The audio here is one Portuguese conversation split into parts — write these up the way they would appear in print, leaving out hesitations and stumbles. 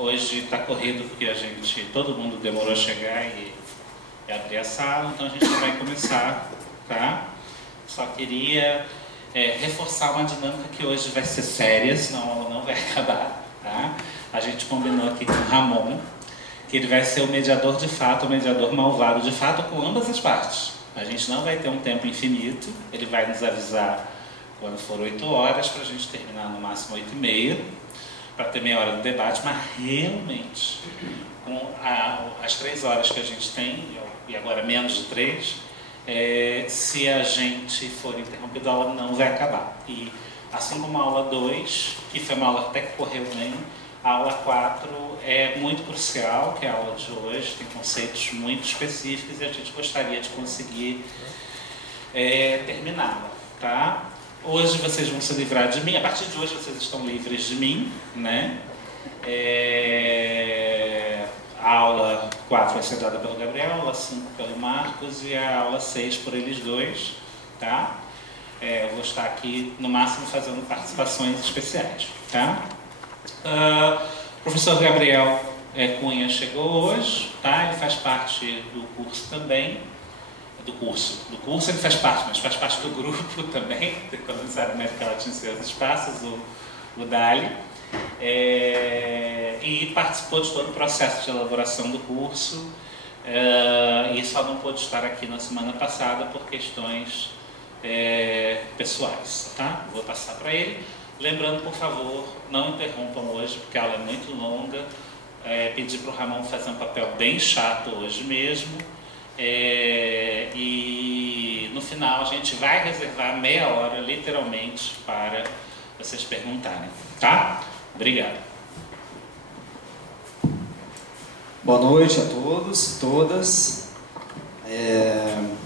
Hoje está corrido porque todo mundo demorou a chegar e abrir a sala, então a gente vai começar, tá? Só queria reforçar uma dinâmica que hoje vai ser séria, senão ela não vai acabar, tá? A gente combinou aqui com o Ramon que ele vai ser o mediador de fato, o mediador malvado de fato com ambas as partes. A gente não vai ter um tempo infinito, ele vai nos avisar quando for 8 horas, para a gente terminar no máximo 8h30, para ter meia hora do debate, mas realmente, com as 3 horas que a gente tem, e agora menos de 3, se a gente for interrompido, a aula não vai acabar. E assim como a aula 2, que foi uma aula até que correu bem, a aula 4 é muito crucial, que é a aula de hoje, tem conceitos muito específicos e a gente gostaria de conseguir terminá-la, tá? Hoje vocês vão se livrar de mim, a partir de hoje vocês estão livres de mim, né? A aula 4 vai ser dada pelo Gabriel, a aula 5 pelo Marcos e a aula 6 por eles dois, tá? Eu vou estar aqui, no máximo, fazendo participações especiais, tá? O professor Gabriel Cunha chegou hoje, tá? Ele faz parte do curso também. Do curso ele faz parte, mas faz parte do grupo também, da Economia América Latina e seus espaços, o DALI. E participou de todo o processo de elaboração do curso e só não pôde estar aqui na semana passada por questões pessoais, tá? Vou passar para ele. Lembrando, por favor, não interrompam hoje, porque a aula é muito longa. Pedir para o Ramon fazer um papel bem chato hoje mesmo. E no final a gente vai reservar meia hora, literalmente, para vocês perguntarem, tá? Obrigado. Boa noite a todos e todas.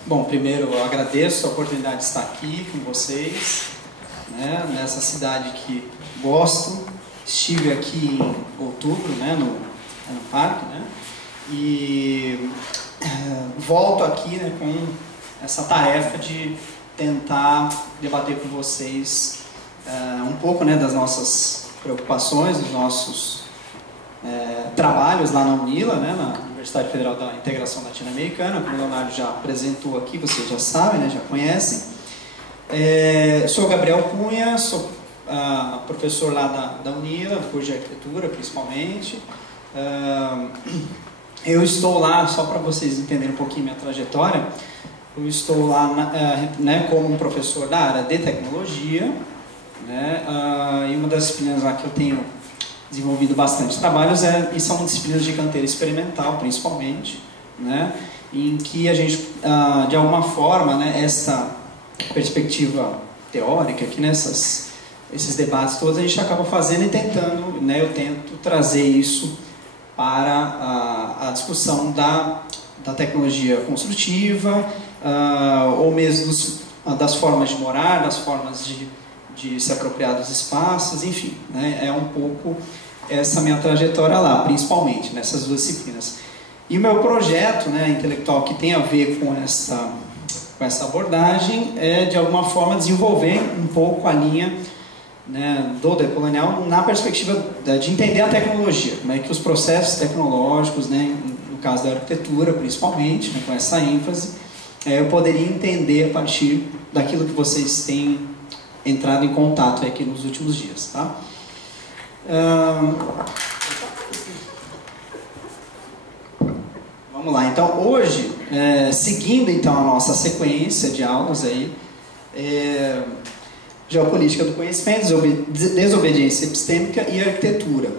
Bom, primeiro eu agradeço a oportunidade de estar aqui com vocês, né, nessa cidade que gosto. Estive aqui em outubro, né, no parque, né, e volto aqui, né, com essa tarefa de tentar debater com vocês um pouco, né, das nossas preocupações, dos nossos trabalhos lá na UNILA, né, na Universidade Federal da Integração Latino-Americana, como o Leonardo já apresentou aqui, vocês já sabem, né, já conhecem. Sou Gabriel Cunha, sou professor lá da UNILA, do curso de arquitetura principalmente. Eu estou lá, só para vocês entenderem um pouquinho minha trajetória, eu estou lá né, como um professor da área de tecnologia, né, e uma das disciplinas lá que eu tenho desenvolvido bastante trabalhos e são disciplinas de canteiro experimental, principalmente, né, em que a gente, de alguma forma, né, essa perspectiva teórica, aqui esses debates todos, a gente acaba fazendo e tentando, né, eu tento trazer isso para a discussão da tecnologia construtiva, ou mesmo das formas de morar, das formas de se apropriar dos espaços, enfim, né, é um pouco essa minha trajetória lá, principalmente nessas duas disciplinas. E o meu projeto, né, intelectual que tem a ver com essa abordagem é, de alguma forma, desenvolver um pouco a linha, né, do decolonial na perspectiva de entender a tecnologia, como é que os processos tecnológicos, né, no caso da arquitetura principalmente, né, com essa ênfase, eu poderia entender a partir daquilo que vocês têm entrado em contato aqui nos últimos dias, tá? Vamos lá, então hoje, seguindo então a nossa sequência de aulas aí, geopolítica do conhecimento, desobediência epistêmica e arquitetura.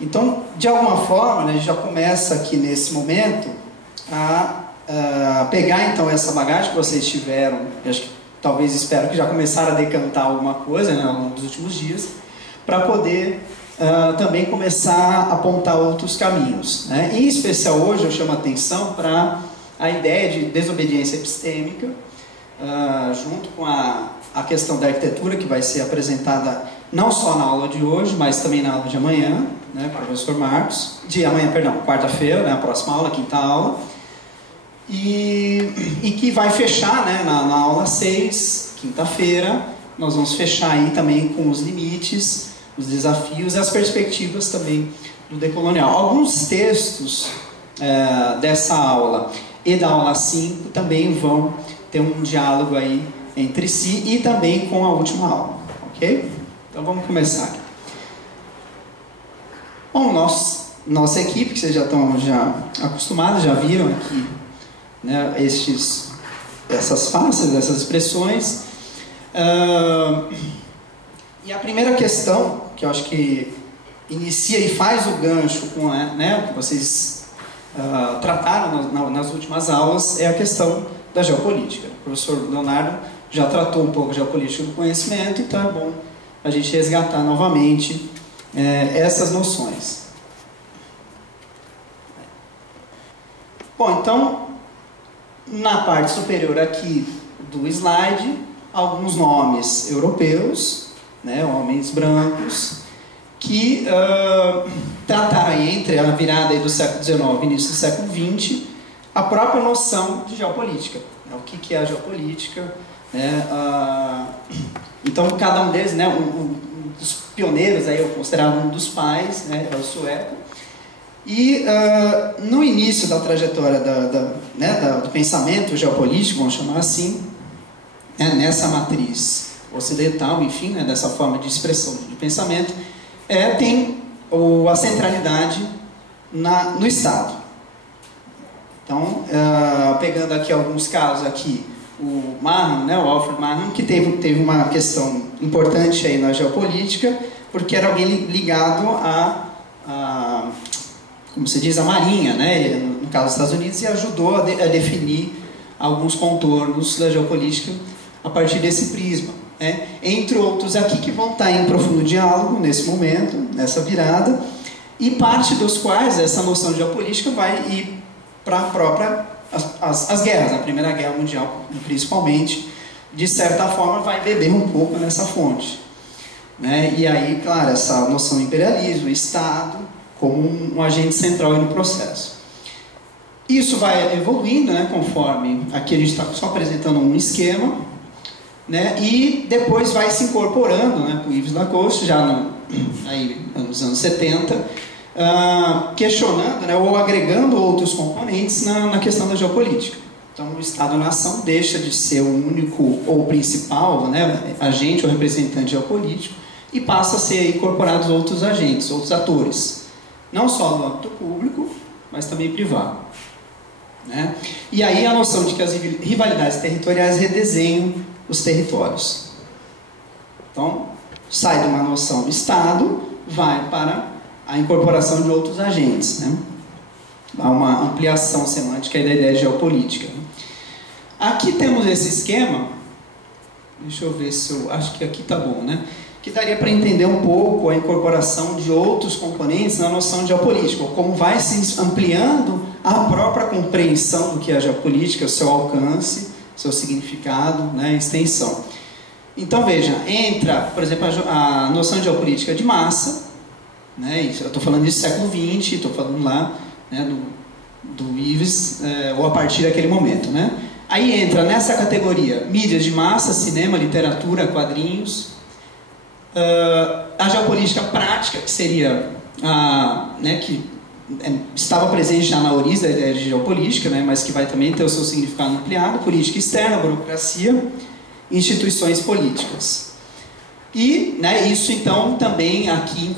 Então, de alguma forma, né, a gente já começa aqui nesse momento a pegar então essa bagagem que vocês tiveram, acho que talvez espero que já começaram a decantar alguma coisa, né, ao longo dos últimos dias, para poder também começar a apontar outros caminhos, né? Em especial hoje eu chamo a atenção para a ideia de desobediência epistêmica, junto com a questão da arquitetura, que vai ser apresentada não só na aula de hoje, mas também na aula de amanhã, né, professor Marcos, quarta-feira, né, a próxima aula, a quinta aula, e que vai fechar, né, na aula 6, quinta-feira, nós vamos fechar aí também com os limites, os desafios e as perspectivas também do decolonial. Alguns textos dessa aula e da aula 5 também vão ter um diálogo aí entre si e também com a última aula, ok? Então vamos começar aqui. Bom, nossa equipe, que vocês já estão acostumados, já viram aqui, né, essas faces, essas expressões. E a primeira questão, que eu acho que inicia e faz o gancho com, né, o que vocês trataram nas últimas aulas, é a questão da geopolítica. O professor Leonardo já tratou um pouco de geopolítica do conhecimento, então é bom a gente resgatar novamente essas noções. Bom, então, na parte superior aqui do slide, alguns nomes europeus, né, homens brancos, que trataram aí, entre a virada aí do século XIX e início do século XX, a própria noção de geopolítica. Né, o que é a geopolítica? Né, então, cada um deles, né, um dos pioneiros, aí, eu considerava um dos pais, né, é o sueco. E no início da trajetória do pensamento geopolítico, vamos chamar assim, nessa matriz ocidental, enfim, né, dessa forma de expressão de pensamento, tem a centralidade no Estado. Então, pegando aqui alguns casos aqui, o Marham, né, o Alfred Marham, que teve uma questão importante aí na geopolítica, porque era alguém ligado como se diz, a Marinha, né, no caso dos Estados Unidos, e ajudou a definir alguns contornos da geopolítica a partir desse prisma. Né? Entre outros aqui que vão estar em profundo diálogo nesse momento, nessa virada, e parte dos quais essa noção de geopolítica vai ir para a própria as guerras, a Primeira Guerra Mundial principalmente, de certa forma vai beber um pouco nessa fonte. Né? E aí, claro, essa noção de imperialismo, Estado, como um agente central no processo. Isso vai evoluindo, né, conforme aqui a gente está só apresentando um esquema, né, e depois vai se incorporando, né, com o Yves Lacoste, já aí, nos anos 70, questionando, né, ou agregando outros componentes na questão da geopolítica. Então, o Estado-nação deixa de ser o único ou principal, né, agente ou representante geopolítico e passa a ser incorporados outros agentes, outros atores. Não só no âmbito público, mas também privado. Né? E aí a noção de que as rivalidades territoriais redesenham os territórios. Então, sai de uma noção do Estado, vai para a incorporação de outros agentes. Né? Há uma ampliação semântica da ideia de geopolítica. Né? Aqui temos esse esquema, deixa eu ver se eu acho que aqui está bom, né? Que daria para entender um pouco a incorporação de outros componentes na noção de geopolítica, ou como vai se ampliando a própria compreensão do que é a geopolítica, o seu alcance, seu significado, né, extensão. Então, veja, entra, por exemplo, a noção de geopolítica de massa, né, eu estou falando disso do século XX, estou falando lá, né, do Yves, ou a partir daquele momento. Né? Aí entra nessa categoria mídias de massa, cinema, literatura, quadrinhos. A geopolítica prática, que seria né, que estava presente já na origem da ideia de geopolítica, né, mas que vai também ter o seu significado ampliado: política externa, burocracia, instituições políticas. E, né, isso então também aqui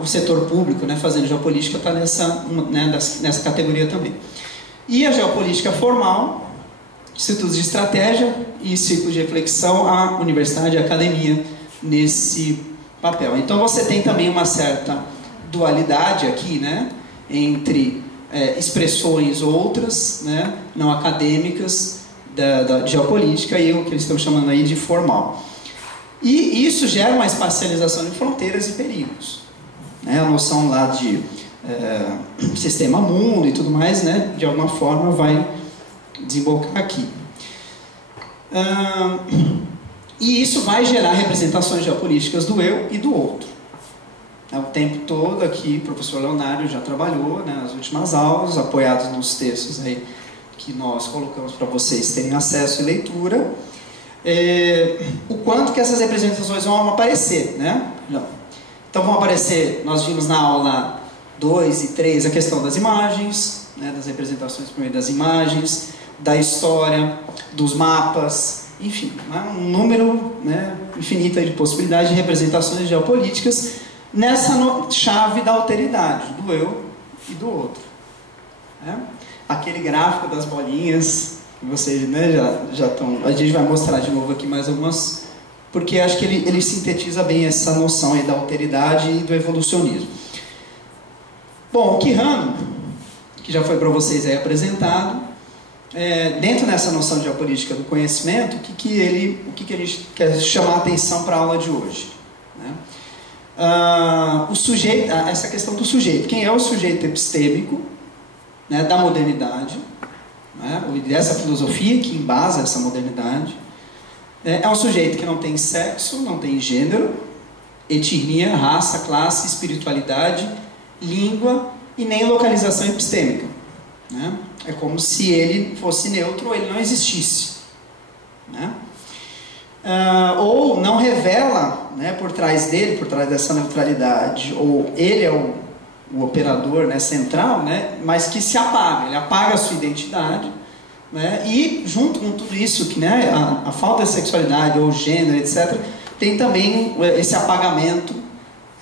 o setor público, né, fazendo geopolítica, está nessa categoria também. E a geopolítica formal, institutos de estratégia e círculos de reflexão, a universidade e a academia nesse papel. Então você tem também uma certa dualidade aqui, né, entre expressões outras, né, não acadêmicas da geopolítica e o que eles estão chamando aí de formal. E isso gera uma espacialização de fronteiras e perigos. Né, a noção lá de sistema mundo e tudo mais, né, de alguma forma vai desembocar aqui. E isso vai gerar representações geopolíticas do eu e do outro. O tempo todo aqui, o professor Leonardo já trabalhou, né, nas últimas aulas, apoiados nos textos aí que nós colocamos para vocês terem acesso e leitura, o quanto que essas representações vão aparecer. Né? Então vão aparecer, nós vimos na aula 2 e 3 a questão das imagens, né, das representações por meio das imagens, da história, dos mapas, enfim, né, um número, né, infinito de possibilidades de representações geopolíticas nessa chave da alteridade, do eu e do outro. Né? Aquele gráfico das bolinhas, que vocês, né, já estão... A gente vai mostrar de novo aqui mais algumas... Porque acho que ele sintetiza bem essa noção aí da alteridade e do evolucionismo. Bom, o Quijano, que já foi para vocês aí apresentado, dentro dessa noção de geopolítica do conhecimento, o que a gente quer chamar a atenção para a aula de hoje? Né? O sujeito, essa questão do sujeito. Quem é o sujeito epistêmico, né, da modernidade, né, dessa filosofia que embasa essa modernidade? É um sujeito que não tem sexo, não tem gênero, etnia, raça, classe, espiritualidade, língua e nem localização epistêmica. Né? É como se ele fosse neutro ou ele não existisse. Né? Ou não revela, né, por trás dele, por trás dessa neutralidade, ou ele é o operador, né, central, né, mas que se apaga, ele apaga a sua identidade. Né? E junto com tudo isso, que, né, a falta de sexualidade ou gênero, etc., tem também esse apagamento,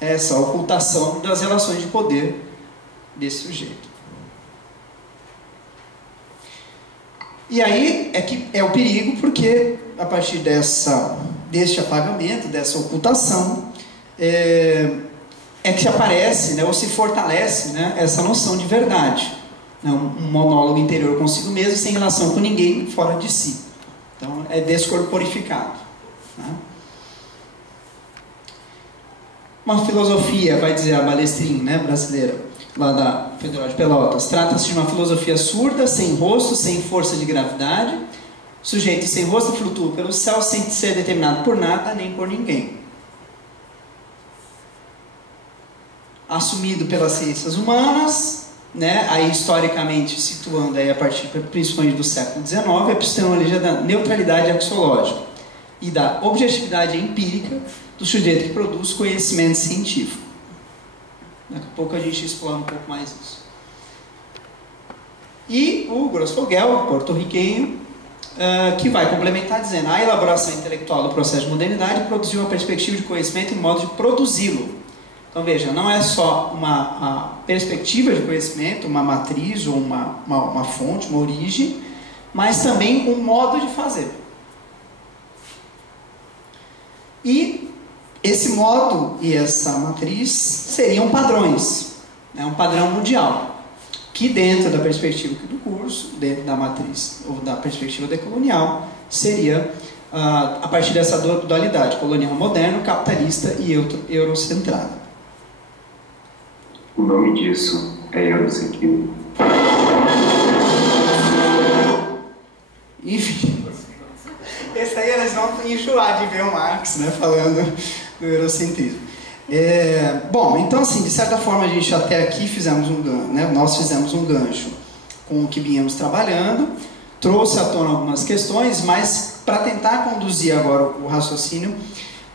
essa ocultação das relações de poder desse sujeito. E aí é o perigo, porque a partir deste apagamento, dessa ocultação, que aparece, né, ou se fortalece, né, essa noção de verdade. Um monólogo interior consigo mesmo, sem relação com ninguém fora de si. Então, é descorporificado. Né? Uma filosofia, vai dizer a Balestrin, né, brasileira, lá da Federal de Pelotas, trata-se de uma filosofia surda, sem rosto, sem força de gravidade, sujeito sem rosto flutua pelo céu, sem ser determinado por nada, nem por ninguém. Assumido pelas ciências humanas, né, aí historicamente situando aí a partir principalmente do século XIX, a epistemologia da neutralidade axiológica e da objetividade empírica do sujeito que produz conhecimento científico. Daqui a pouco a gente explora um pouco mais isso. E o Grossfogel, porto-riquenho, que vai complementar dizendo: a elaboração intelectual do processo de modernidade produziu uma perspectiva de conhecimento e modo de produzi-lo. Então veja, não é só uma perspectiva de conhecimento, uma matriz ou uma fonte, uma origem, mas também um modo de fazer. E esse modo e essa matriz seriam padrões, né? Um padrão mundial, que dentro da perspectiva do curso, dentro da matriz ou da perspectiva decolonial, seria a partir dessa dualidade colonial moderno, capitalista e eurocentrada. O nome disso é eurocentrismo. Enfim, esse aí eles vão enjoar de ver o Marx, né, falando do eurocentrismo. Bom, então assim, de certa forma a gente até aqui nós fizemos um gancho com o que vínhamos trabalhando, trouxe à tona algumas questões, mas para tentar conduzir agora o raciocínio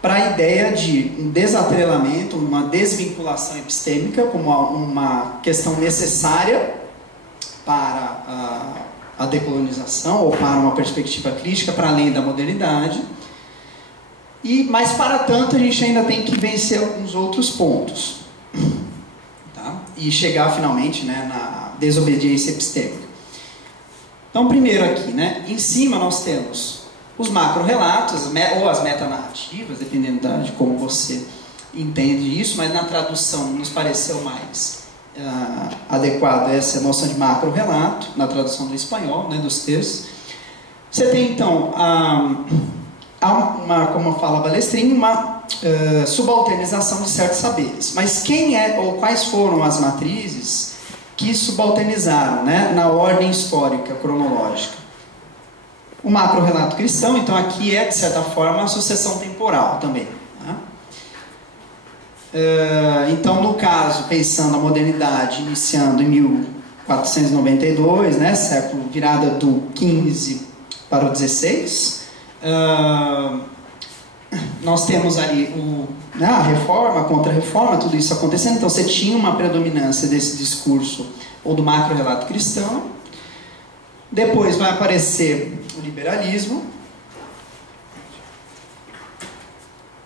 para a ideia de um desatrelamento, uma desvinculação epistêmica como uma questão necessária para a decolonização ou para uma perspectiva crítica para além da modernidade. Mas para tanto a gente ainda tem que vencer alguns outros pontos, tá? E chegar finalmente, né, na desobediência epistêmica. Então primeiro aqui, né, em cima nós temos os macro-relatos, ou as metanarrativas, dependendo de como você entende isso, mas na tradução nos pareceu mais adequado essa noção de macro-relato, na tradução do espanhol, né, dos textos. Você tem, então, como fala Balestrin, uma subalternização de certos saberes. Mas quem ou quais foram as matrizes que subalternizaram, né, na ordem histórica, cronológica? O macro-relato cristão, então aqui de certa forma, a sucessão temporal também. Né? Então, no caso, pensando a modernidade, iniciando em 1492, né, século virada do 15 para o 16, nós temos ali a reforma, a contra-reforma, tudo isso acontecendo. Então você tinha uma predominância desse discurso ou do macro-relato cristão. Depois vai aparecer o liberalismo.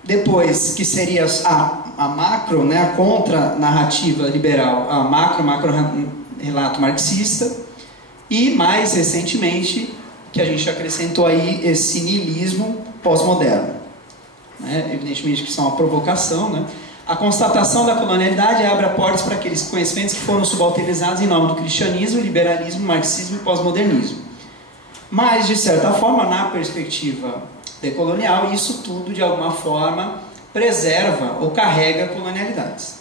Depois, que seria a macro, né, a contra-narrativa liberal, a macro-relato marxista. E, mais recentemente, que a gente acrescentou aí esse niilismo pós-moderno. Né? Evidentemente que isso é uma provocação. Né? A constatação da colonialidade abre portas para aqueles conhecimentos que foram subalternizados em nome do cristianismo, liberalismo, marxismo e pós-modernismo. Mas, de certa forma, na perspectiva decolonial, isso tudo, de alguma forma, preserva ou carrega colonialidades.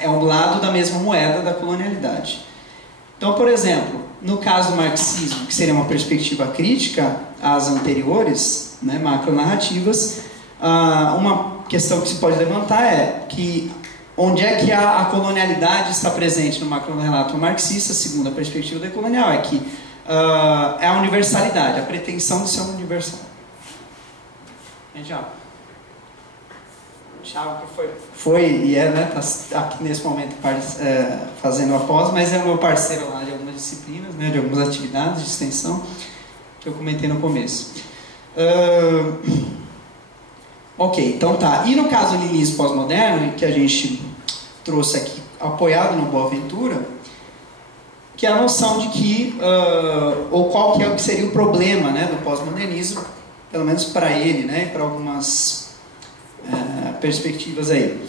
É um lado da mesma moeda da colonialidade. Então, por exemplo, no caso do marxismo, que seria uma perspectiva crítica às anteriores, né, macronarrativas, uma questão que se pode levantar é que onde é que a colonialidade está presente no macro-relato marxista, segundo a perspectiva decolonial, é que é a universalidade, a pretensão de ser universal. Thiago que foi e né, tá aqui nesse momento fazendo a pós, mas é o meu parceiro lá de algumas disciplinas, né, de algumas atividades de extensão que eu comentei no começo. Ok, então tá. E no caso do niilismo pós-moderno, que a gente trouxe aqui, apoiado no Boaventura, que é a noção de que, ou qual que seria o problema, né, do pós-modernismo, pelo menos para ele, né, para algumas perspectivas aí.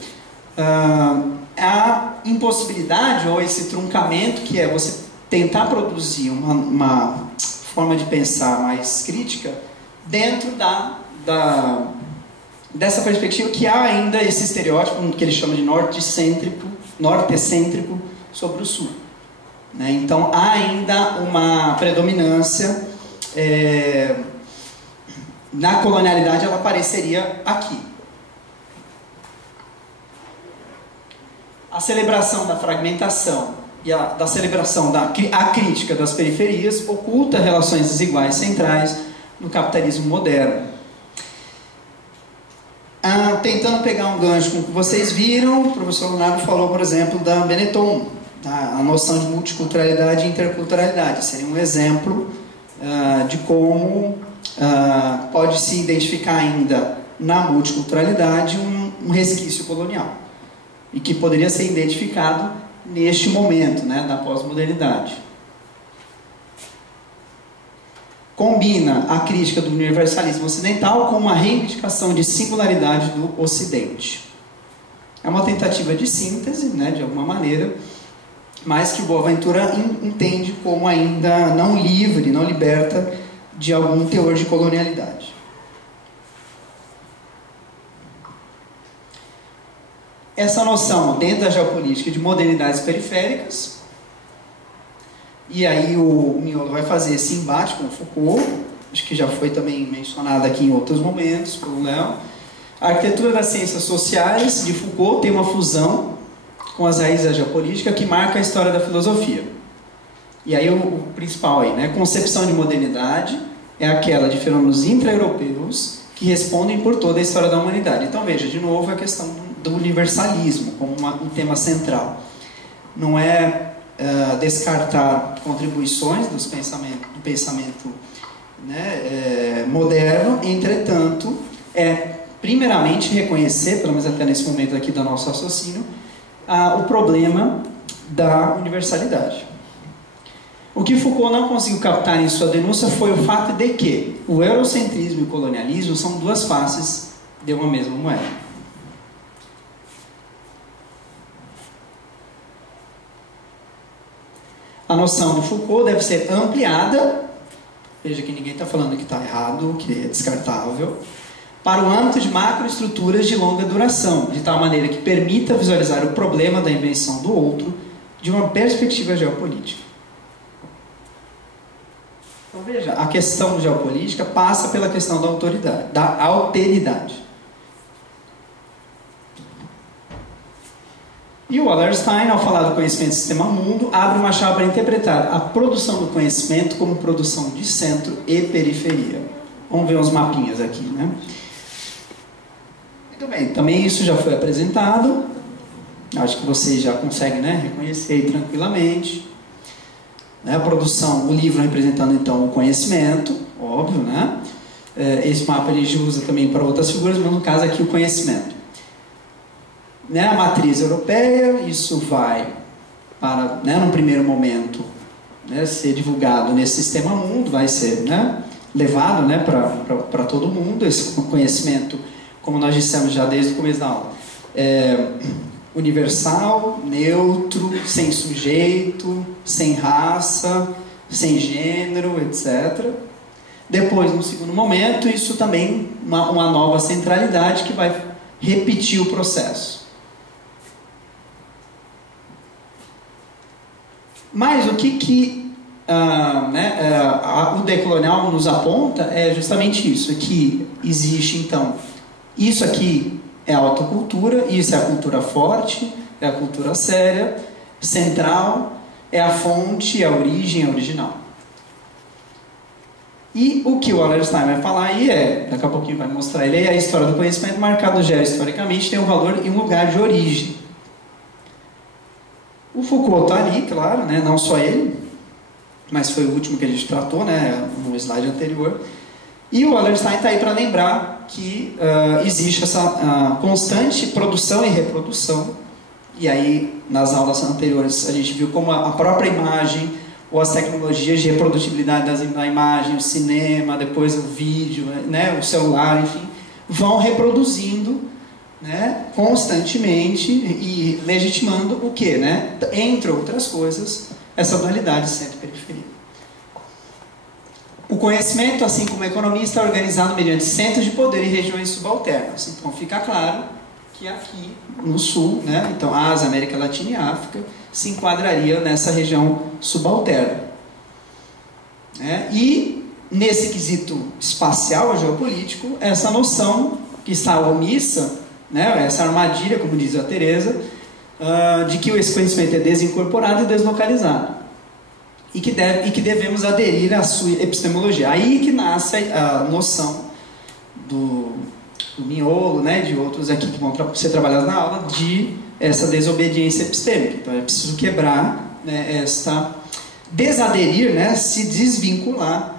A impossibilidade ou esse truncamento, que é você tentar produzir uma forma de pensar mais crítica dentro dessa perspectiva, que há ainda esse estereótipo que ele chama de norte-cêntrico sobre o sul. Né? Então há ainda uma predominância, na colonialidade ela apareceria aqui. A celebração da fragmentação e da celebração da crítica das periferias oculta relações desiguais centrais no capitalismo moderno. Tentando pegar um gancho com o que vocês viram, o professor Leonardo falou, por exemplo, da Benetton, a noção de multiculturalidade e interculturalidade. Seria um exemplo de como pode se identificar ainda na multiculturalidade um resquício colonial e que poderia ser identificado neste momento, né, da pós-modernidade. Combina a crítica do universalismo ocidental com uma reivindicação de singularidade do Ocidente. É uma tentativa de síntese, né, de alguma maneira, mas que o Boaventura entende como ainda não livre, não liberta de algum teor de colonialidade. Essa noção, dentro da geopolítica, de modernidades periféricas, e aí o Miolo vai fazer esse embate com o Foucault, acho que já foi também mencionado aqui em outros momentos pelo Léo. A arquitetura das ciências sociais de Foucault tem uma fusão com as raízes da geopolítica que marca a história da filosofia. E aí o principal aí, né? Concepção de modernidade é aquela de fenômenos intra-europeus que respondem por toda a história da humanidade. Então veja, de novo, a questão do universalismo como um tema central. Não é descartar contribuições do pensamento né, moderno, entretanto, primeiramente reconhecer, pelo menos até nesse momento aqui do nosso raciocínio, o problema da universalidade. O que Foucault não conseguiu captar em sua denúncia foi o fato de que o eurocentrismo e o colonialismo são duas faces de uma mesma moeda. A noção do Foucault deve ser ampliada, veja que ninguém está falando que está errado, que é descartável, para o âmbito de macroestruturas de longa duração, de tal maneira que permita visualizar o problema da invenção do outro de uma perspectiva geopolítica. Então veja, a questão geopolítica passa pela questão da autoridade, da alteridade. E o Wallerstein, ao falar do conhecimento do sistema mundo, abre uma chave para interpretar a produção do conhecimento como produção de centro e periferia. Vamos ver uns mapinhas aqui, né? Muito bem, também isso já foi apresentado. Acho que vocês já conseguem, né, reconhecer aí tranquilamente. A produção, o livro representando então o conhecimento, óbvio, né? Esse mapa a gente usa também para outras figuras, mas no caso aqui o conhecimento. A matriz europeia, isso vai para, num primeiro momento, ser divulgado nesse sistema mundo, vai ser levado para todo mundo. Esse conhecimento, como nós dissemos já desde o começo da aula, universal, neutro, sem sujeito, sem raça, sem gênero, etc. Depois, no segundo momento, isso também uma nova centralidade que vai repetir o processo. Mas o que o decolonial nos aponta é justamente isso, que existe então, isso aqui é a autocultura, isso é a cultura forte, é a cultura séria, central, é a fonte, é a origem, é a original. E o que o Wallerstein vai falar aí daqui a pouquinho vai mostrar ele, a história do conhecimento marcado historicamente tem um valor e um lugar de origem. O Foucault está ali, claro, não só ele, mas foi o último que a gente tratou, no slide anterior. E o Wallerstein está aí para lembrar que existe essa constante produção e reprodução. E aí, nas aulas anteriores, a gente viu como a própria imagem, ou as tecnologias de reprodutibilidade da imagem, o cinema, depois o vídeo, o celular, enfim, vão reproduzindo constantemente e legitimando o quê? Entre outras coisas, essa dualidade centro-periferia. O conhecimento, assim como a economia, está organizado mediante centros de poder e regiões subalternas. Então fica claro que aqui no sul, então Ásia, América Latina e África, se enquadraria nessa região subalterna. E nesse quesito espacial geopolítico, essa noção que está omissa, essa armadilha, como diz a Teresa, de que esse conhecimento é desincorporado e deslocalizado. E que devemos aderir à sua epistemologia. Aí que nasce a noção do miolo, de outros aqui que vão ser trabalhados na aula, de essa desobediência epistêmica. Então é preciso quebrar desaderir, se desvincular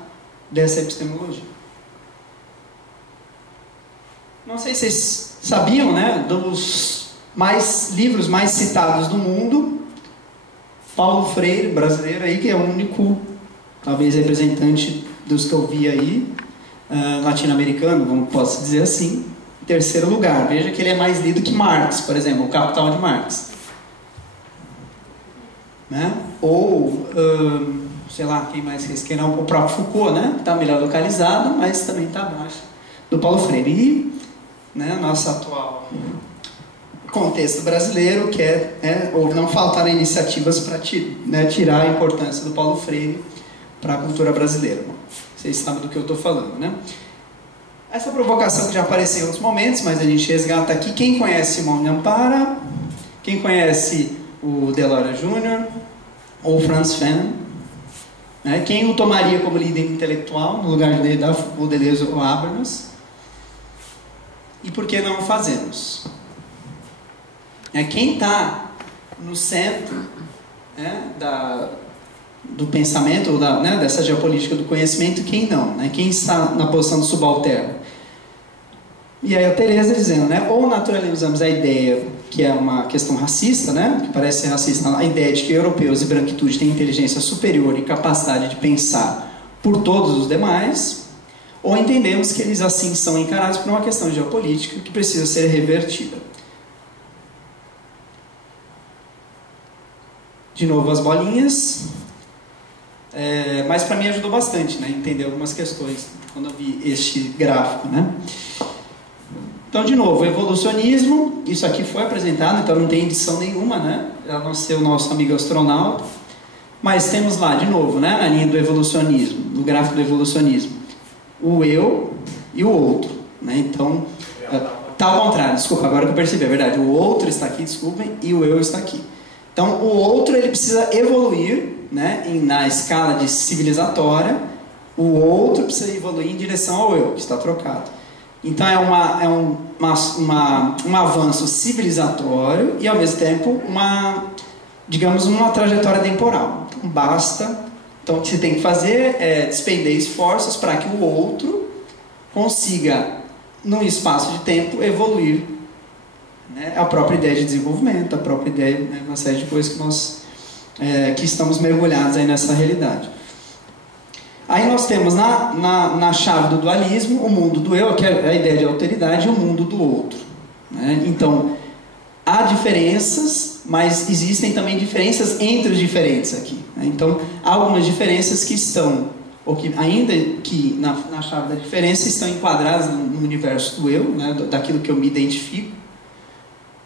dessa epistemologia. Não sei se vocês sabiam, dos livros mais citados do mundo, Paulo Freire, brasileiro aí, que é o único, talvez, representante dos que eu vi aí, latino-americano, como posso dizer assim, em terceiro lugar. Veja que ele é mais lido que Marx, por exemplo, o Capital de Marx. Ou, sei lá, quem mais que não, o próprio Foucault, que está melhor localizado, mas também está abaixo do Paulo Freire. E, nosso atual contexto brasileiro, que ou não faltarão iniciativas para tirar a importância do Paulo Freire para a cultura brasileira. Vocês sabem do que eu estou falando, Essa provocação que já apareceu em outros momentos, mas a gente resgata aqui. Quem conhece Simone Ampara? Quem conhece o Delora Júnior? Ou Franz Fanon? Quem o tomaria como líder intelectual, no lugar de o Deleuze ou Habermas? E por que não o fazemos? Quem está no centro do pensamento, ou dessa geopolítica do conhecimento, quem não? Quem está na posição do subalterno? E aí a Teresa dizendo, ou naturalizamos a ideia, que é uma questão racista, que parece ser racista, a ideia de que europeus e branquitude têm inteligência superior e capacidade de pensar por todos os demais, ou entendemos que eles assim são encarados por uma questão geopolítica que precisa ser revertida. De novo as bolinhas, mas para mim ajudou bastante, entender algumas questões quando eu vi este gráfico, Então, de novo, evolucionismo, isso aqui foi apresentado, então não tem edição nenhuma, a não ser o nosso amigo astronauta, mas temos lá, de novo, na linha do evolucionismo, do gráfico do evolucionismo, o eu e o outro, então, tá ao contrário, desculpa, agora que eu percebi, é verdade, o outro está aqui, desculpem, e o eu está aqui. Então, o outro ele precisa evoluir na escala de civilizatória O outro precisa evoluir em direção ao eu, que está trocado. Então é um avanço civilizatório e, ao mesmo tempo, digamos, uma trajetória temporal. Então, basta. Então, o que você tem que fazer é despender esforços para que o outro consiga, num espaço de tempo, evoluir, né, a própria ideia de desenvolvimento, a própria ideia, né, uma série de coisas que nós que estamos mergulhados aí nessa realidade. Aí nós temos na chave do dualismo o mundo do eu, que é a ideia de alteridade, e o mundo do outro, né? Então, há diferenças, mas existem também diferenças entre os diferentes aqui, né? Então, há algumas diferenças que estão, ou que ainda que na chave da diferença estão enquadradas no universo do eu, né? Daquilo que eu me identifico,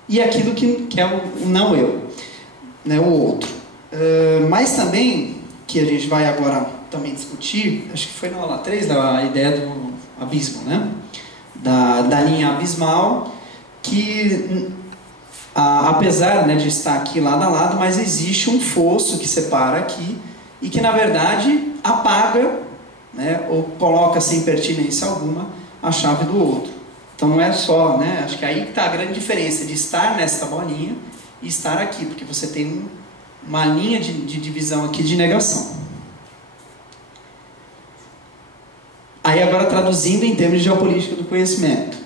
e aquilo que é o não eu, né? O outro. Mas também, que a gente vai agora também discutir, acho que foi na aula 3, da ideia do abismo, né? Da linha abismal, que apesar, né, de estar aqui lado a lado, mas existe um fosso que separa aqui e que na verdade apaga, né, ou coloca sem pertinência alguma a chave do outro. Então não é só, né, acho que aí está a grande diferença de estar nessa bolinha e estar aqui, porque você tem uma linha de divisão aqui de negação. Aí agora traduzindo em termos de geopolítica do conhecimento,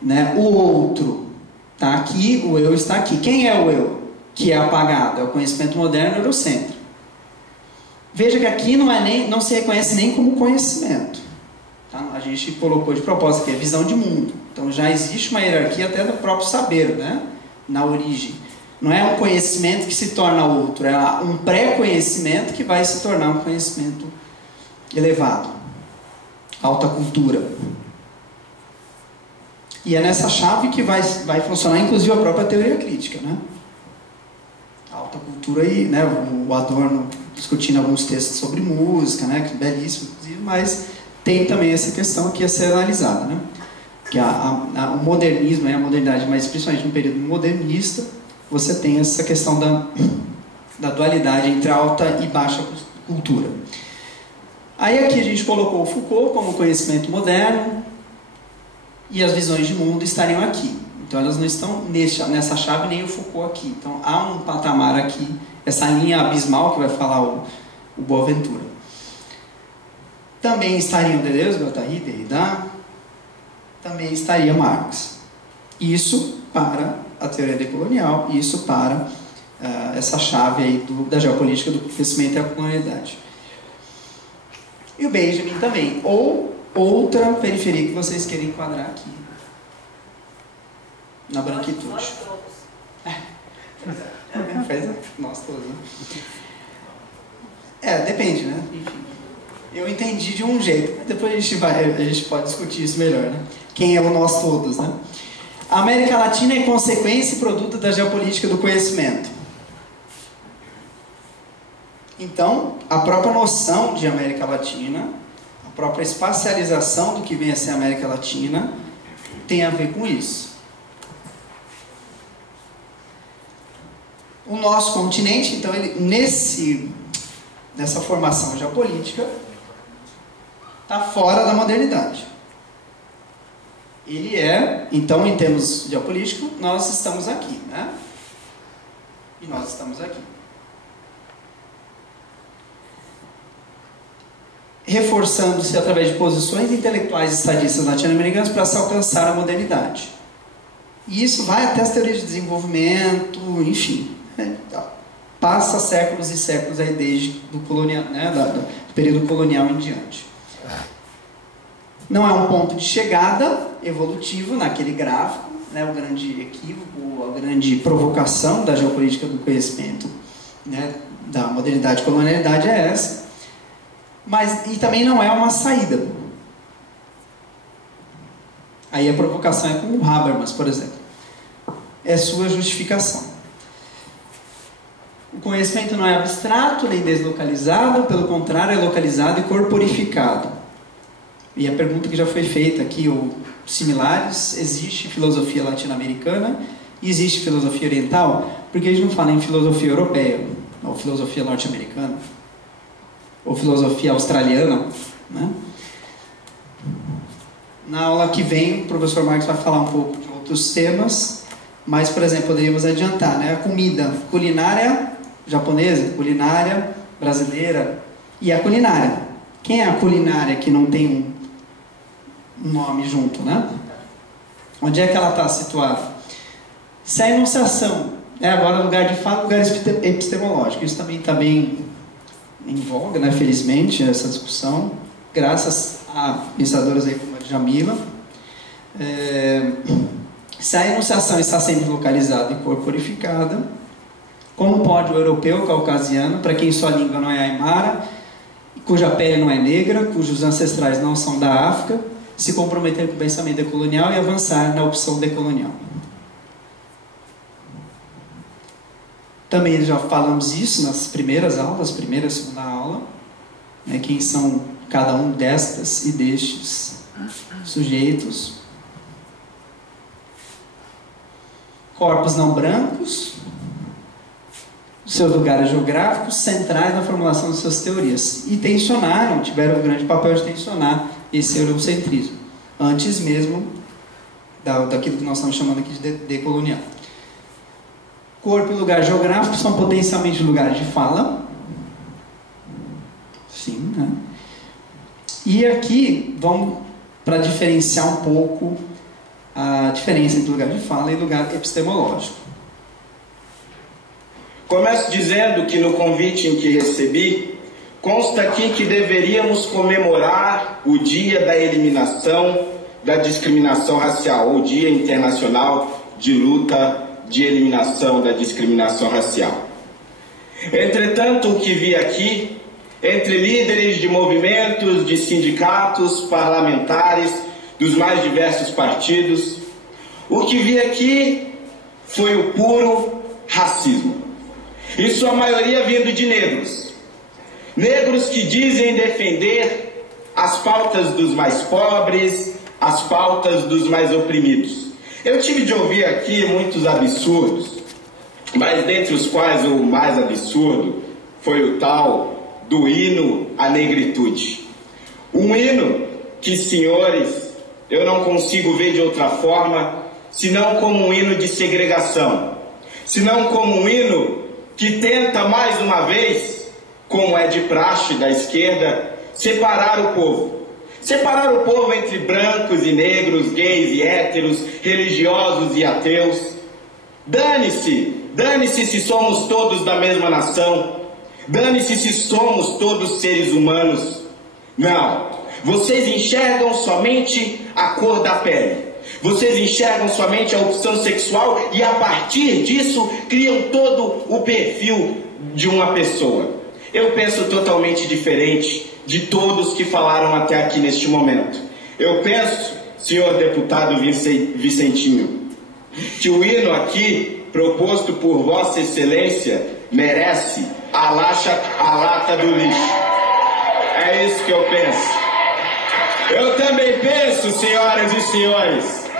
né? O outro está aqui, o eu está aqui. Quem é o eu que é apagado? É o conhecimento moderno eurocêntrico. Veja que aqui não se reconhece nem como conhecimento. Tá? A gente colocou de propósito aqui a visão de mundo. Então já existe uma hierarquia até do próprio saber, né? Na origem. Não é um conhecimento que se torna outro, é um pré-conhecimento que vai se tornar um conhecimento elevado. Alta cultura. E é nessa chave que vai funcionar, inclusive, a própria teoria crítica, né? A alta cultura aí, né? O Adorno discutindo alguns textos sobre música, né? Que é belíssimo, inclusive, mas tem também essa questão aqui a ser analisada, né? Que o modernismo, a modernidade, mas principalmente no período modernista, você tem essa questão da dualidade entre alta e baixa cultura. Aí aqui a gente colocou o Foucault como conhecimento moderno e as visões de mundo estariam aqui. Então elas não estão nessa chave nem o Foucault aqui. Então há um patamar aqui, essa linha abismal que vai falar o Boaventura. Também estariam Deleuze, Guattari, Derrida, também estaria Marx. Isso para a teoria decolonial, isso para essa chave aí da geopolítica do conhecimento e a colonialidade. E o Benjamin também, ou outra periferia que vocês querem enquadrar aqui, na branquitude. Nós todos. Nós todos, né? Depende, né? Enfim, eu entendi de um jeito, depois a gente pode discutir isso melhor, né? Quem é o nós todos, né? A América Latina é consequência e produto da geopolítica do conhecimento. Então, a própria noção de América Latina, a própria espacialização do que vem a ser a América Latina, tem a ver com isso. O nosso continente, então, ele, nessa formação geopolítica, está fora da modernidade. Ele então, em termos geopolíticos, nós estamos aqui, né? E nós estamos aqui. Reforçando-se através de posições intelectuais estadistas latino-americanas para se alcançar a modernidade. E isso vai até as teorias de desenvolvimento, enfim. Passa séculos e séculos aí desde do colonial, né, do período colonial em diante. Não é um ponto de chegada evolutivo naquele gráfico, né, o grande equívoco, a grande provocação da geopolítica do conhecimento, né, da modernidade e colonialidade é essa. E também não é uma saída. Aí a provocação é com o Habermas, por exemplo. É sua justificação. O conhecimento não é abstrato nem deslocalizado, pelo contrário, é localizado e corporificado. E a pergunta que já foi feita aqui, ou similares, existe filosofia latino-americana e existe filosofia oriental? Por que a gente não fala em filosofia europeia, ou filosofia norte-americana? Ou filosofia australiana, né? Na aula que vem, o professor Marcos vai falar um pouco de outros temas, mas, por exemplo, poderíamos adiantar, né? A comida, culinária japonesa, culinária brasileira e a culinária. Quem é a culinária que não tem um nome junto, né? Onde é que ela está situada? Se a enunciação é agora lugar de fala, lugar epistemológico, isso também está bem em voga, né? Felizmente, essa discussão, graças a pensadoras aí como a Djamila. Se a enunciação está sempre localizada e corporificada, como pode o europeu caucasiano, para quem sua língua não é aimara, cuja pele não é negra, cujos ancestrais não são da África, se comprometer com o pensamento decolonial e avançar na opção decolonial? Também já falamos isso nas primeiras aulas, primeira e segunda aula, né, quem são cada um destas e destes sujeitos. Corpos não brancos, seus lugares geográficos centrais na formulação de suas teorias. E tensionaram, tiveram um grande papel de tensionar esse eurocentrismo, antes mesmo daquilo que nós estamos chamando aqui de decolonial. Corpo e lugar geográfico são potencialmente lugares de fala. Sim, né? E aqui vamos para diferenciar um pouco a diferença entre lugar de fala e lugar epistemológico. Começo dizendo que no convite em que recebi, consta aqui que deveríamos comemorar o Dia da Eliminação da Discriminação Racial, ou Dia Internacional de Luta de Eliminação da Discriminação Racial. Entretanto, o que vi aqui, entre líderes de movimentos, de sindicatos, parlamentares, dos mais diversos partidos, o que vi aqui foi o puro racismo. Em sua maioria vindo de negros. Negros que dizem defender as pautas dos mais pobres, as pautas dos mais oprimidos. Eu tive de ouvir aqui muitos absurdos, mas dentre os quais o mais absurdo foi o tal do hino à negritude. Um hino que, senhores, eu não consigo ver de outra forma, senão como um hino de segregação, senão como um hino que tenta mais uma vez, como é de praxe da esquerda, separar o povo. Separar o povo entre brancos e negros, gays e héteros, religiosos e ateus. Dane-se se somos todos da mesma nação. Dane-se se somos todos seres humanos. Não, vocês enxergam somente a cor da pele. Vocês enxergam somente a opção sexual e a partir disso criam todo o perfil de uma pessoa. Eu penso totalmente diferente de todos que falaram até aqui neste momento. Eu penso, senhor deputado Vicentinho, que o hino aqui proposto por Vossa Excelência merece a lata do lixo. É isso que eu penso. Eu também penso, senhoras e senhores,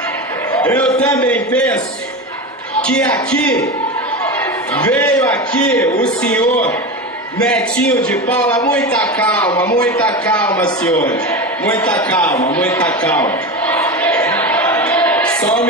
eu também penso que veio aqui o senhor Netinho de Paula. Muita calma, senhores, muita calma. Só um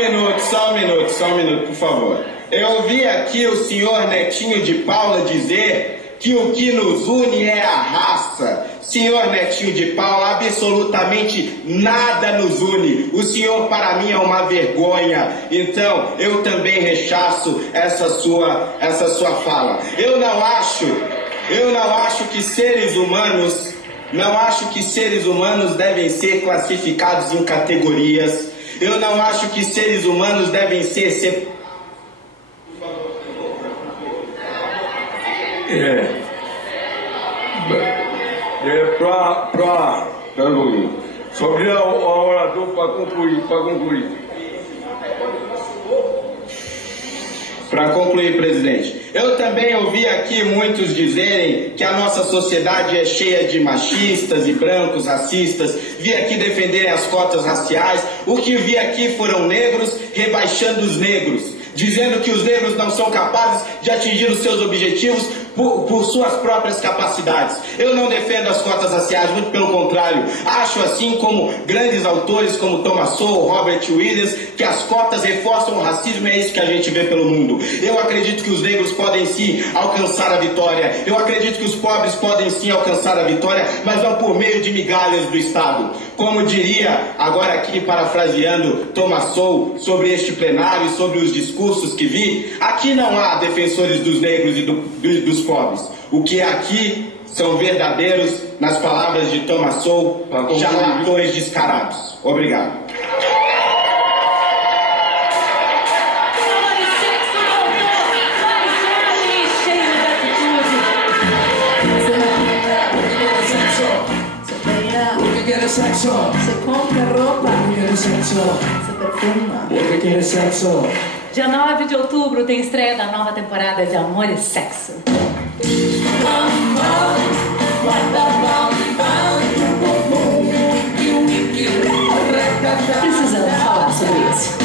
minuto, por favor. Eu ouvi aqui o senhor Netinho de Paula dizer que o que nos une é a raça. Senhor Netinho de Paula, absolutamente nada nos une. O senhor para mim é uma vergonha. Então, eu também rechaço essa sua fala. Eu não acho que seres humanos devem ser classificados em categorias. Eu não acho que seres humanos devem ser sobre o orador para concluir. Para concluir, presidente, eu também ouvi aqui muitos dizerem que a nossa sociedade é cheia de machistas e brancos racistas, vi aqui defenderem as cotas raciais. O que vi aqui foram negros rebaixando os negros, dizendo que os negros não são capazes de atingir os seus objetivos por suas próprias capacidades. Eu não defendo as cotas raciais, muito pelo contrário. Acho, assim como grandes autores como Thomas Sowell, Robert Williams, que as cotas reforçam o racismo, e é isso que a gente vê pelo mundo. Eu acredito que os negros podem sim alcançar a vitória. Eu acredito que os pobres podem sim alcançar a vitória, mas não por meio de migalhas do Estado. Como diria, agora aqui parafraseando Thomas Sowell, sobre este plenário e sobre os discursos que vi, aqui não há defensores dos negros e dos pobres. O que aqui são verdadeiros, nas palavras de Thomas Sowell, charlatões descarados. Obrigado. Sexo. Você compra roupa. Sexo. Você perfuma. Sexo. Dia 9 de outubro tem estreia da nova temporada de Amor e Sexo. Precisamos falar sobre isso.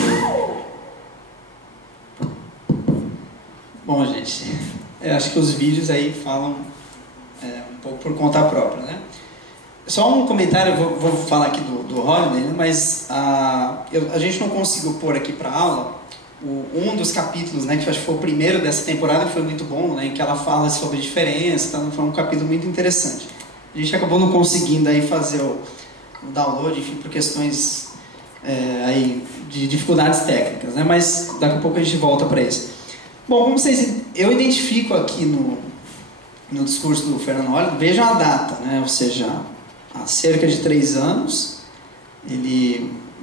Bom, gente, eu acho que os vídeos aí falam um pouco por conta própria, né? Só um comentário, eu vou falar aqui do Holiday, né? Mas a gente não conseguiu pôr aqui para aula um dos capítulos, né, que acho que foi o primeiro dessa temporada, que foi muito bom, né, em que ela fala sobre diferença, tá? Foi um capítulo muito interessante. A gente acabou não conseguindo aí fazer o download, enfim, por questões aí de dificuldades técnicas, né? Mas daqui a pouco a gente volta para isso. Bom, como vocês, eu identifico aqui no discurso do Fernando Holliday, vejam a data, né? Ou seja, há cerca de 3 anos,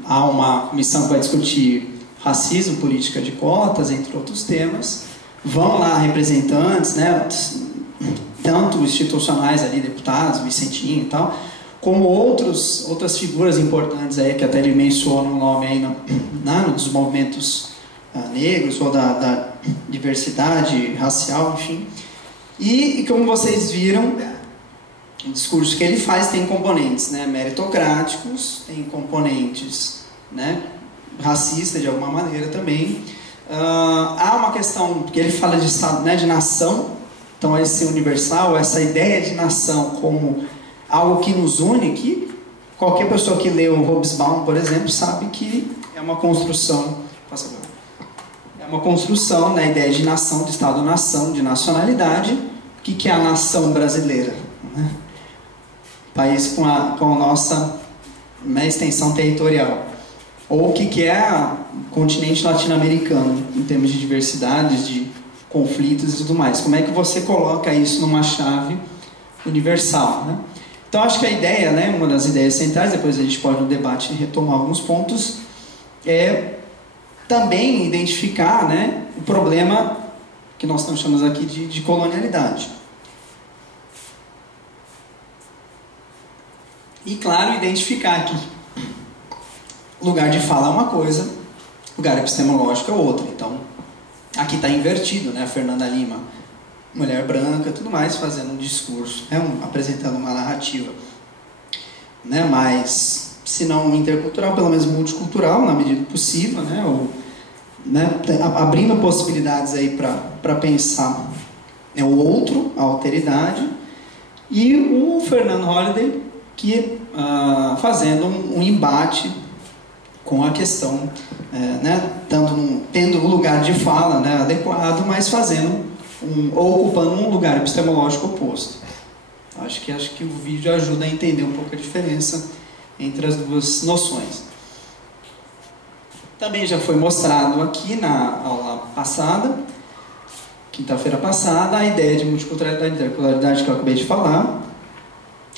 há uma comissão que vai discutir racismo, política de cotas, entre outros temas. Vão lá representantes, né, tanto institucionais ali, deputados, Vicentinho e tal, como outras figuras importantes aí, que até ele menciona o nome aí dos movimentos negros ou da diversidade racial, enfim. E como vocês viram, o discurso que ele faz tem componentes, né, meritocráticos, tem componentes, né, racistas de alguma maneira também. Há uma questão que ele fala de Estado, né, de nação, então esse universal, essa ideia de nação como algo que nos une, que qualquer pessoa que lê o Hobsbawm, por exemplo, sabe que é uma construção, na ideia de nação, de Estado-nação, de nacionalidade. O que é a nação brasileira? Né? País com a nossa, né, extensão territorial. Ou o que é o continente latino-americano, em termos de diversidades, de conflitos e tudo mais. Como é que você coloca isso numa chave universal, né? Então, acho que a ideia, né, uma das ideias centrais, depois a gente pode no debate retomar alguns pontos, é também identificar, né, o problema que nós chamamos aqui de colonialidade. E, claro, identificar que lugar de fala é uma coisa, lugar epistemológico é outra. Então, aqui está invertido, né? A Fernanda Lima, mulher branca, tudo mais, fazendo um discurso, né? Apresentando uma narrativa, né? Mas, se não intercultural, pelo menos multicultural, na medida do possível, né? Ou, né? Abrindo possibilidades aí para pensar, né? O outro, a alteridade, e o Fernando Holliday, que fazendo um embate com a questão, né, tendo um lugar de fala, né, adequado, mas ocupando um lugar epistemológico oposto. Acho que o vídeo ajuda a entender um pouco a diferença entre as duas noções. Também já foi mostrado aqui na aula passada, quinta-feira passada, a ideia de multiculturalidade e interculturalidade que eu acabei de falar,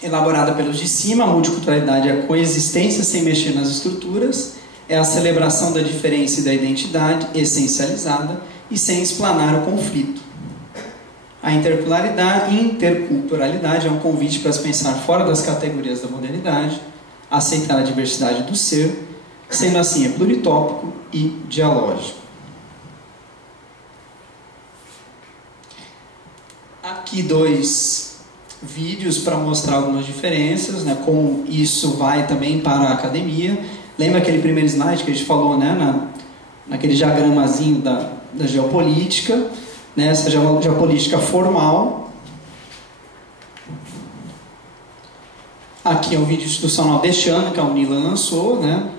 elaborada pelos de cima. A multiculturalidade é a coexistência sem mexer nas estruturas, é a celebração da diferença e da identidade essencializada e sem explanar o conflito. A interculturalidade é um convite para se pensar fora das categorias da modernidade, aceitar a diversidade do ser, sendo assim é pluritópico e dialógico. Aqui 2 vídeos para mostrar algumas diferenças, né, como isso vai também para a academia. Lembra aquele primeiro slide que a gente falou, né, naquele diagramazinho da geopolítica? né, essa geopolítica formal. Aqui é um vídeo institucional deste ano que a UNILA lançou, né?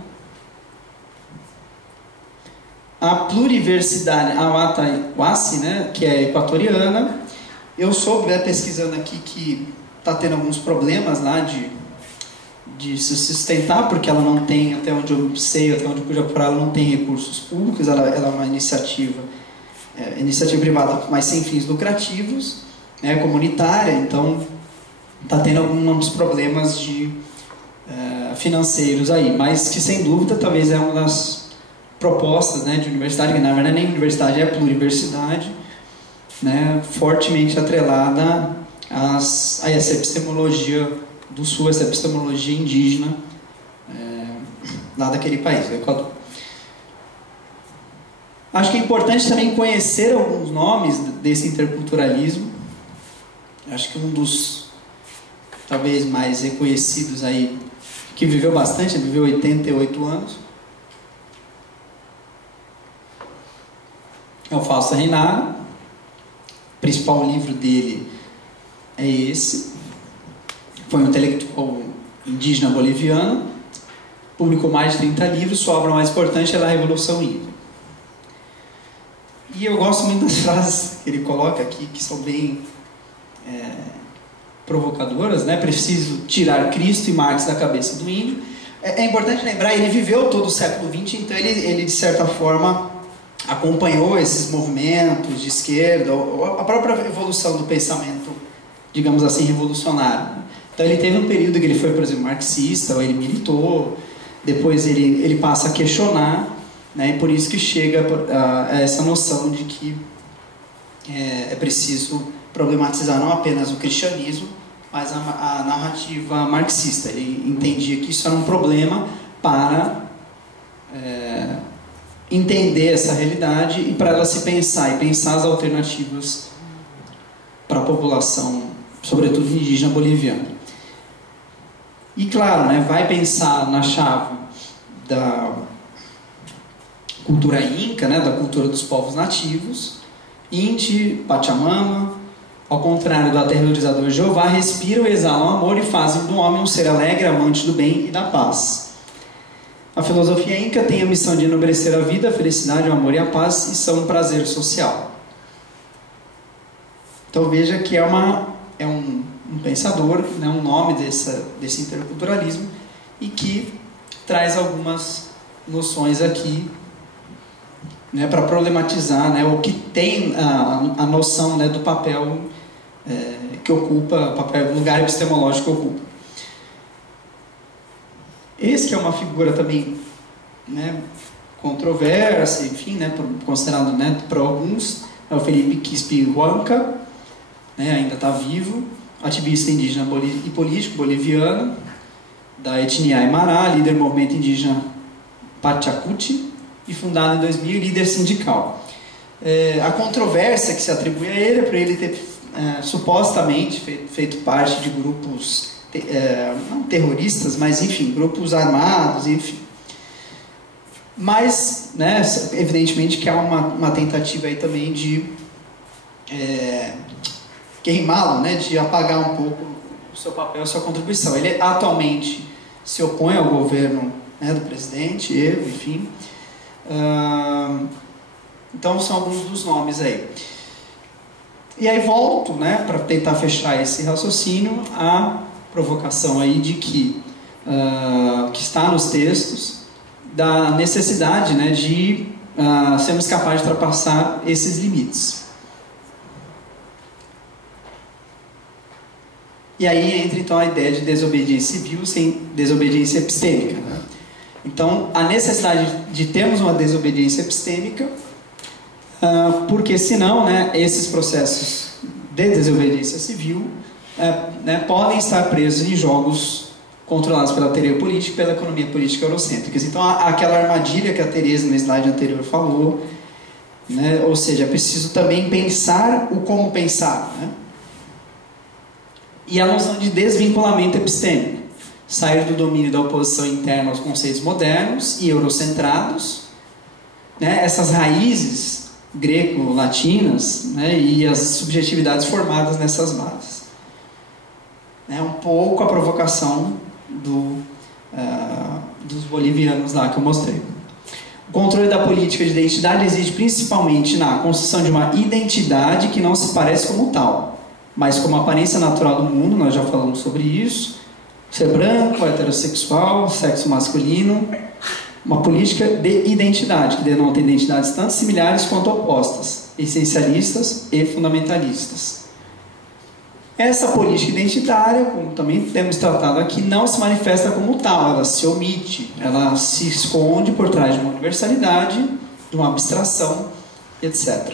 A pluriversidade, a Watawasi, né, que é equatoriana. Eu soube, pesquisando aqui, que está tendo alguns problemas lá de se sustentar, porque ela não tem, até onde eu sei, até onde eu pude apurar, ela não tem recursos públicos, ela é uma iniciativa privada, mas sem fins lucrativos, né, comunitária, então está tendo alguns problemas financeiros aí, mas que sem dúvida talvez é uma das propostas, né, de universidade, que na verdade nem universidade, é pluriversidade, né, fortemente atrelada a essa epistemologia do Sul, essa epistemologia indígena lá daquele país, o Equador. Acho que é importante também conhecer alguns nomes desse interculturalismo. Acho que um dos talvez mais reconhecidos aí, que viveu bastante, ele viveu 88 anos, é o Fausto Reinado. O principal livro dele é esse. Foi um intelectual indígena boliviano, publicou mais de 30 livros, sua obra mais importante é A Revolução Índia. E eu gosto muito das frases que ele coloca aqui, que são bem provocadoras, né? Preciso tirar Cristo e Marx da cabeça do índio. É importante lembrar, ele viveu todo o século XX, então ele de certa forma acompanhou esses movimentos de esquerda, a própria evolução do pensamento, digamos assim, revolucionário. Então ele teve um período que ele foi, por exemplo, marxista, ou ele militou, depois ele passa a questionar, né, e por isso que chega a essa noção de que é preciso problematizar não apenas o cristianismo, mas a narrativa marxista. Ele entendia que isso era um problema para entender essa realidade e para ela se pensar, e pensar as alternativas para a população, sobretudo indígena boliviana. E claro, né, vai pensar na chave da cultura inca, né, da cultura dos povos nativos, Inti, Pachamama, ao contrário do aterrorizador Jeová, respiram e exalam amor e fazem do homem um ser alegre, amante do bem e da paz. A filosofia inca tem a missão de enobrecer a vida, a felicidade, o amor e a paz, e são um prazer social. Então veja que é um pensador, né, um nome desse interculturalismo, e que traz algumas noções aqui, né, para problematizar, né, o que tem a noção, né, do papel que ocupa, o lugar epistemológico que ocupa. Esse que é uma figura também, né, controversa, enfim, né, considerado, né, por alguns, é o Felipe Quispe Huanca, né, ainda está vivo, ativista indígena e político boliviano, da etnia Aymara, líder do movimento indígena Pachacuti, e fundado em 2000, líder sindical. A controvérsia que se atribui a ele é por ele ter supostamente feito parte de grupos, não terroristas, mas enfim, grupos armados, enfim. Mas, né, evidentemente que há uma tentativa aí também de queimá-lo, né, de apagar um pouco o seu papel, a sua contribuição. Ele atualmente se opõe ao governo, né, do presidente, enfim. Então são alguns dos nomes aí. E aí volto, né, para tentar fechar esse raciocínio, a provocação aí de que está nos textos, da necessidade, né, de sermos capazes de ultrapassar esses limites. E aí entra então a ideia de desobediência civil sem desobediência epistêmica, né? Então, a necessidade de termos uma desobediência epistêmica, porque senão, né, esses processos de desobediência civil né, podem estar presos em jogos controlados pela teoria política e pela economia política eurocêntrica. Então, aquela armadilha que a Tereza no slide anterior falou, né, ou seja, é preciso também pensar o como pensar, né? E a noção de desvinculamento epistêmico, sair do domínio da oposição interna aos conceitos modernos e eurocentrados, né? Essas raízes greco-latinas, né, e as subjetividades formadas nessas bases. É um pouco a provocação dos bolivianos lá que eu mostrei. O controle da política de identidade exige principalmente na construção de uma identidade que não se parece como tal, mas como aparência natural do mundo. Nós já falamos sobre isso. Ser branco, heterossexual, sexo masculino. Uma política de identidade, que denota identidades tanto similares quanto opostas, essencialistas e fundamentalistas. Essa política identitária, como também temos tratado aqui, não se manifesta como tal, ela se omite, ela se esconde por trás de uma universalidade, de uma abstração, etc.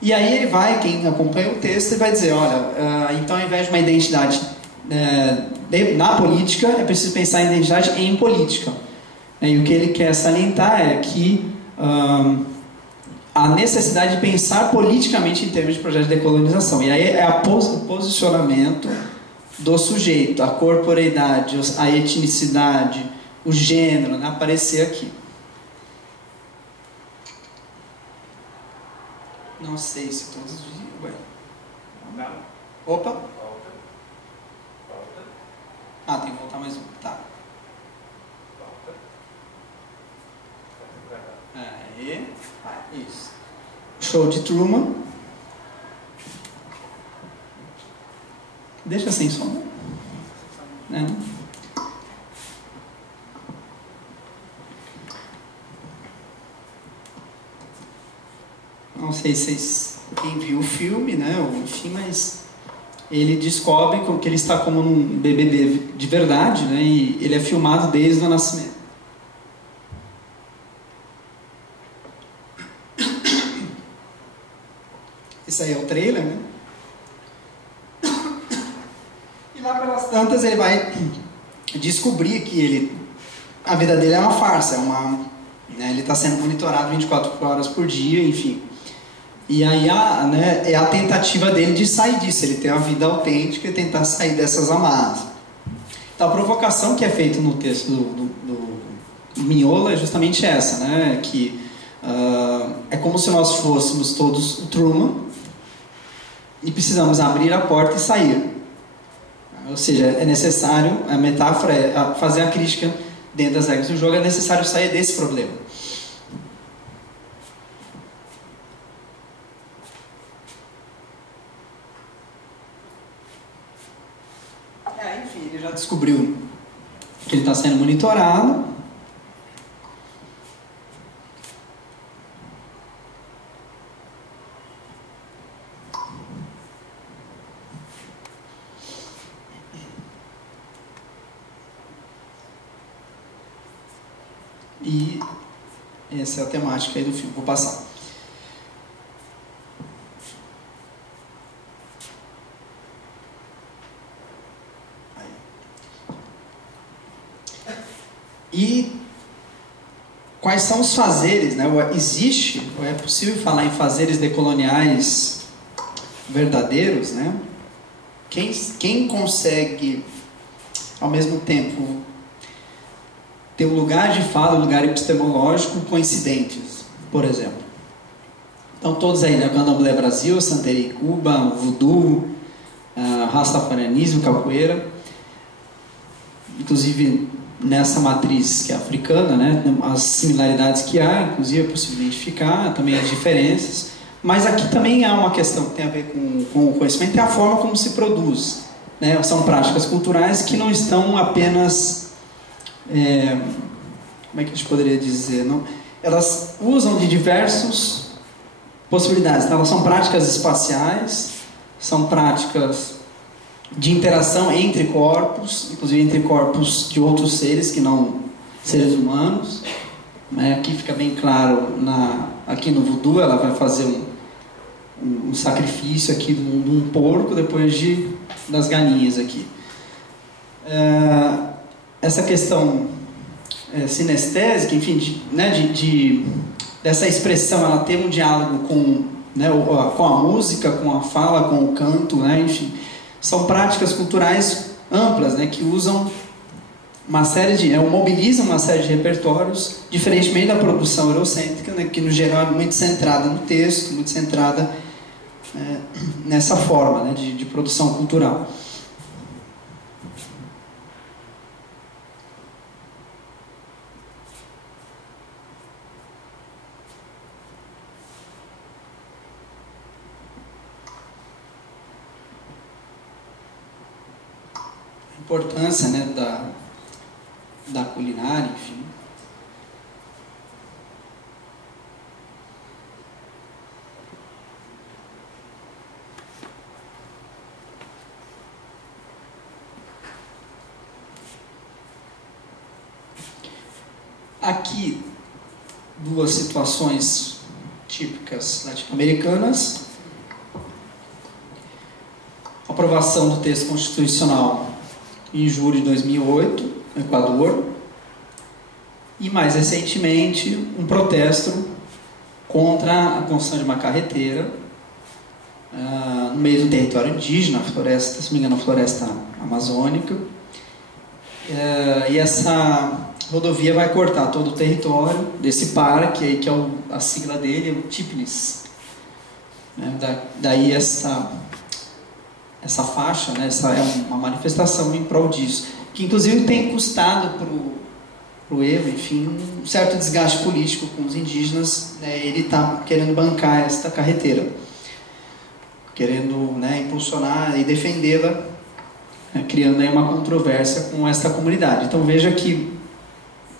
E aí ele vai, quem acompanha o texto, ele vai dizer, olha, então ao invés de uma identidade na política, é preciso pensar em identidade em política. E o que ele quer salientar é que a necessidade de pensar politicamente em termos de projeto de decolonização. E aí é o posicionamento do sujeito, a corporeidade, a etnicidade, o gênero, né, aparecer aqui. Não sei se todos... Ué. Opa! Ah, tem que voltar mais um. Tá. Aí. Isso. Show de Truman. Deixa sem som. Né? Não sei se quem viu o filme, né? Ou enfim, mas ele descobre que ele está como num BBB de verdade, né? E ele é filmado desde o nascimento. Isso aí é o trailer, né? E lá pelas tantas ele vai descobrir que a vida dele é uma farsa, né, ele está sendo monitorado 24 horas por dia, enfim. E aí é a tentativa dele de sair disso, ele ter uma vida autêntica e tentar sair dessas amarras. Então a provocação que é feita no texto do Mignola é justamente essa, né? Que é como se nós fôssemos todos o Truman e precisamos abrir a porta e sair. Ou seja, é necessário, a metáfora é fazer a crítica dentro das regras do jogo, é necessário sair desse problema. Enfim, ele já descobriu que ele está sendo monitorado. E essa é a temática aí do filme. Vou passar. Aí. E quais são os fazeres, né? Existe, ou é possível falar em fazeres decoloniais verdadeiros, né? Quem consegue, ao mesmo tempo, ter um lugar de fala, um lugar epistemológico coincidentes, por exemplo. Então todos aí, né? Candomblé Brasil, Santeria Cuba, Voodoo, Rastafarianismo, Capoeira. Inclusive nessa matriz que é africana, né? As similaridades que há, inclusive é possível identificar, também as diferenças. Mas aqui também há uma questão que tem a ver com o conhecimento e a forma como se produz, né? São práticas culturais que não estão apenas... como é que a gente poderia dizer? Não, elas usam de diversas possibilidades. Então, elas são práticas espaciais, são práticas de interação entre corpos, inclusive entre corpos de outros seres que não seres humanos. Aqui fica bem claro, aqui no voodoo ela vai fazer um sacrifício aqui de um porco depois das galinhas aqui. Essa questão sinestésica, enfim, dessa expressão, ela tem um diálogo com a música, com a fala, com o canto, né, enfim, são práticas culturais amplas, né, que usam mobiliza uma série de repertórios, diferentemente da produção eurocêntrica, né, que no geral é muito centrada no texto, muito centrada nessa forma, né, de produção cultural. A importância, né, da culinária, enfim. Aqui, duas situações típicas latino-americanas. Aprovação do texto constitucional em julho de 2008, no Equador. E, mais recentemente, um protesto contra a construção de uma carreteira no meio do território indígena, a floresta, se não me engano, a floresta amazônica. E essa rodovia vai cortar todo o território desse parque, que é a sigla dele, é o TIPNIS. Daí essa faixa, né, essa é uma manifestação em prol disso, que inclusive tem custado para o Evo, enfim, um certo desgaste político com os indígenas, né, ele está querendo bancar esta carreteira, querendo, né, impulsionar e defendê-la, né, criando aí uma controvérsia com esta comunidade. Então veja que,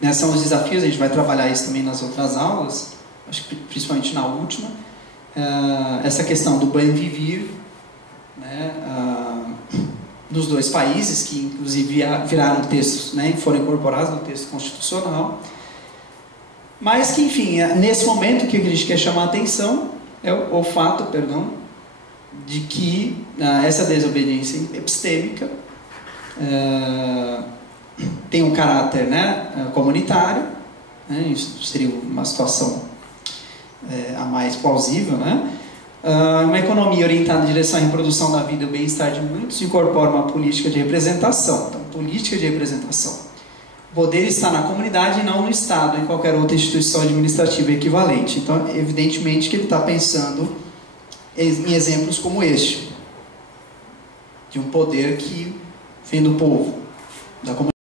né, são os desafios, a gente vai trabalhar isso também nas outras aulas, acho que principalmente na última, essa questão do bem viver, né, dos dois países, que inclusive viraram textos, né, foram incorporados no texto constitucional, mas que, enfim, nesse momento o que a gente quer chamar a atenção é o fato, de que essa desobediência epistêmica tem um caráter, né, comunitário, né, isso seria uma situação a mais plausível, né? Uma economia orientada em direção à reprodução da vida e o bem-estar de muitos incorpora uma política de representação. Então, política de representação. O poder está na comunidade e não no Estado, em qualquer outra instituição administrativa equivalente. Então, evidentemente que ele está pensando em exemplos como este, de um poder que vem do povo, da comunidade.